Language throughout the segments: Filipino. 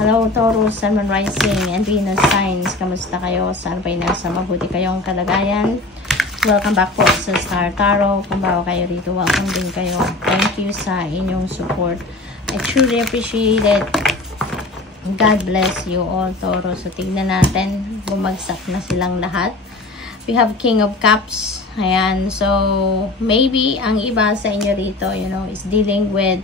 Hello Taurus, Sun, Moon, Rising, and Venus signs. Kamusta kayo? Sana ba'y nasa mabuti kayong kalagayan? Welcome back po sa Star Tarot. Kung bago kayo rito, welcome din kayo. Thank you sa inyong support. I truly appreciate it. God bless you all, Taurus. So, tignan natin. Bumagsak na silang lahat. We have King of Cups. Ayan. So, maybe ang iba sa inyo rito, you know, is dealing with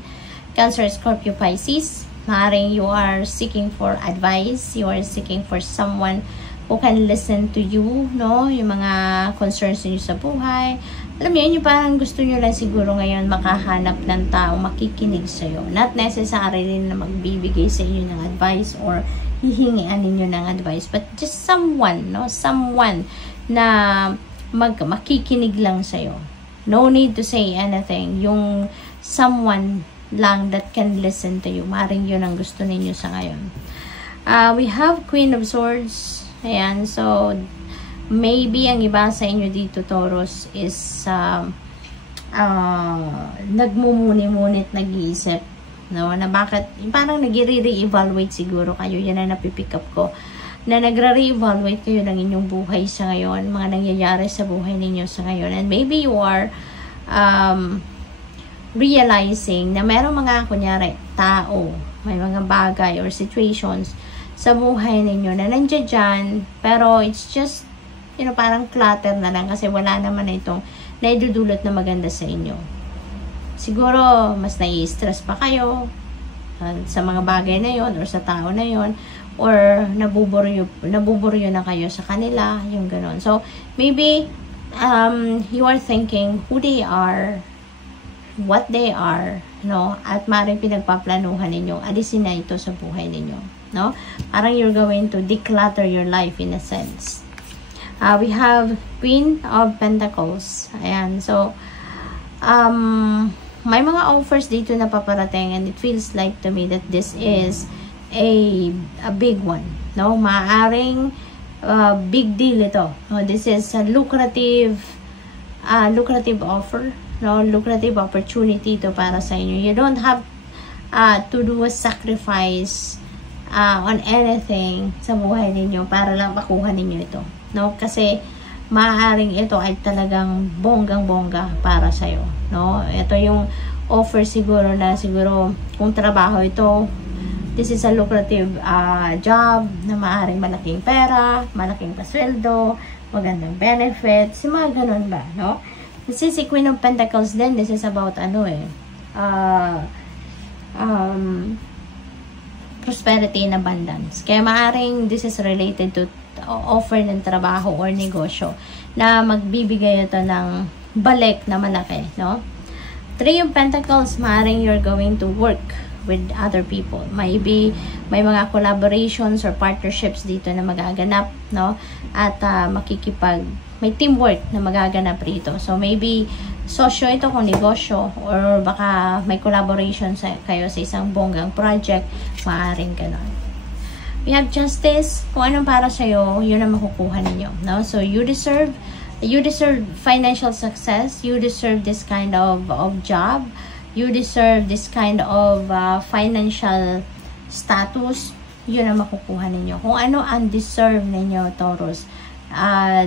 Cancer, Scorpio, Pisces. Maaaring you are seeking for advice. You are seeking for someone who can listen to you, no? Yung mga concerns niyo sa buhay. Alam niyo, yung parang gusto niyo lang siguro ngayon makahanap ng taong makikinig sa'yo. Not necessarily na magbibigay sa inyo ng advice or hihingian ninyo ng advice. But just someone, no? Someone na makikinig lang sa'yo. No need to say anything. Yung someone lang that can listen to you. Maring yun ang gusto ninyo sa ngayon. We have Queen of Swords. Ayan. So, maybe ang iba sa inyo dito, Taurus, is nagmumuni-munit, nag-iisip. No? Na bakit, parang nag-re-evaluate siguro kayo. Yan na napipick up ko. Na nagre-re-evaluate kayo ng inyong buhay sa ngayon. Mga nangyayari sa buhay ninyo sa ngayon. And maybe you are realizing na merong mga, kunyari, tao, may mga bagay or situations sa buhay ninyo na nandiyan dyan, pero it's just, you know, parang clutter na lang kasi wala naman na itong naidudulot na maganda sa inyo. Siguro, mas nai-stress pa kayo sa mga bagay na yon or sa tao na yon or nabuburyo na kayo sa kanila, yung gano'n. So, maybe, you are thinking who they are, what they are, no? At maaaring pinagpaplanuhan ninyo, alisin na ito sa buhay ninyo, no? Parang you're going to declutter your life in a sense. We have Queen of Pentacles. Ayan, so, may mga offers dito na paparating and it feels like to me that this is a big one, no? Maaaring big deal ito. No? This is a lucrative offer, no, lucrative opportunity to para sa inyo. You don't have to do a sacrifice on anything sa buhay ninyo para lang makuha ninyo ito, no? Kasi maaaring ito ay talagang bonggang-bongga para sa iyo, no? Ito yung offer siguro na siguro kung trabaho ito, this is a lucrative job na maaaring malaking pera, malaking pasweldo, magandang benefits, mga ganun ba, no? Kasi si Queen of Pentacles din, this is about prosperity and abundance. Kaya maaaring this is related to offer ng trabaho or negosyo na magbibigay ito ng balik na malaki, no? Three of Pentacles, maaaring you're going to work with other people. Maybe may mga collaborations or partnerships dito na magaganap, no? At may teamwork na magaganap rito. So, maybe, sosyo ito kung negosyo or baka may collaboration kayo sa isang bonggang project, maaaring ganon. We have Justice. Kung anong para sa'yo, yun ang makukuha ninyo, no? So, you deserve financial success. You deserve this kind of job. You deserve this kind of financial status. Yun ang makukuha ninyo. Kung ano undeserved ninyo, Taurus,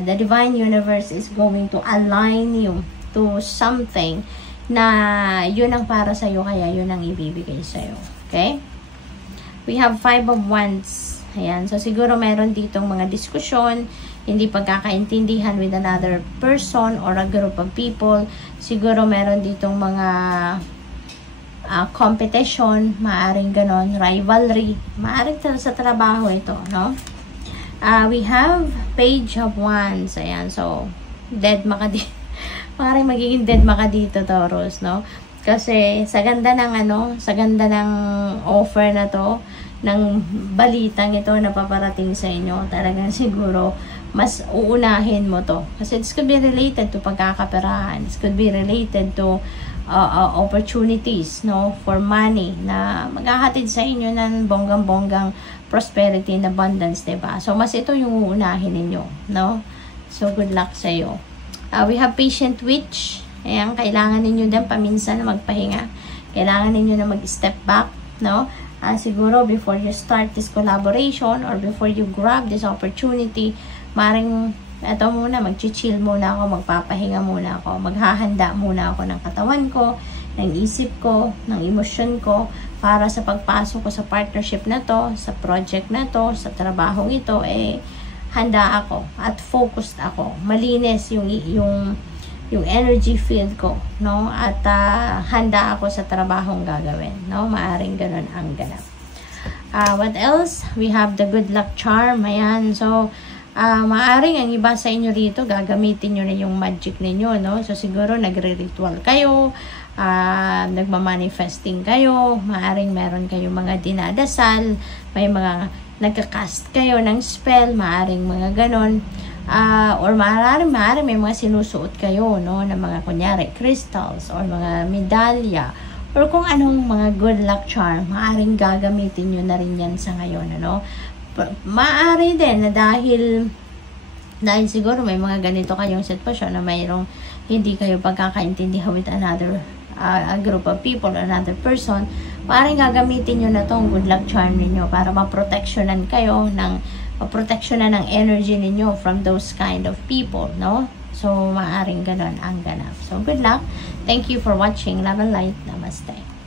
the divine universe is going to align you to something na yun ang para sa'yo, kaya yun ang ibibigay sa'yo. Okay? We have Five of Wands. Ayan. So, siguro meron ditong mga diskusyon, hindi pagkakaintindihan with another person or a group of people. Siguro meron ditong mga competition, maaring ganon, rivalry, maaring sa trabaho ito, no? We have Page of Wands. Ayan, so, dead maka dito. Parang magiging dead maka dito, Taurus, no? Kasi, sa ganda ng offer na to, ng balitang ito na paparating sa inyo, talagang siguro, mas uunahin mo to. Kasi this could be related to pagkakaperahan. This could be related to opportunities, no, for money na maghahatid sa inyo ng bonggang-bonggang prosperity and abundance, diba? So, mas ito yung uunahin ninyo, no? So, good luck sa iyo. We have Patient Witch. Ayan, kailangan ninyo din paminsan na magpahinga. Kailangan ninyo na mag-step back, no? siguro before you start this collaboration or before you grab this opportunity, maring eto muna, mag-chill muna ako, magpapahinga muna ako, maghahanda muna ako ng katawan ko, ng isip ko, ng emosyon ko, para sa pagpasok ko sa partnership na to, sa project na to, sa trabahong ito, handa ako at focused ako. Malinis yung energy field ko, no? At handa ako sa trabahong gagawin, no? Maaring ganun ang ganap. What else? We have the good luck charm. Ayan. So, maaring ang iba sa inyo rito, gagamitin nyo na yung magic ninyo, no? So, siguro nagre-ritual kayo, nagmamanifesting kayo, maaring meron kayong mga dinadasal, may mga nagka-cast kayo ng spell, maaring mga ganon, or maaring may mga sinusuot kayo, no? Na mga kunyari, crystals, or mga medalya, or kung anong mga good luck charm, maaring gagamitin nyo na rin yan sa ngayon, ano? Maaari din na dahil siguro may mga ganito kayong sitwasyon na mayroong hindi kayo pagkakaintindihan with another a group of people, another person, maaaring gagamitin nyo na tong good luck charm ninyo para maproteksyonan kayo maproteksyonan ng energy ninyo from those kind of people, no? So, maaaring ganun ang ganap. So, good luck. Thank you for watching. Love and light. Namaste.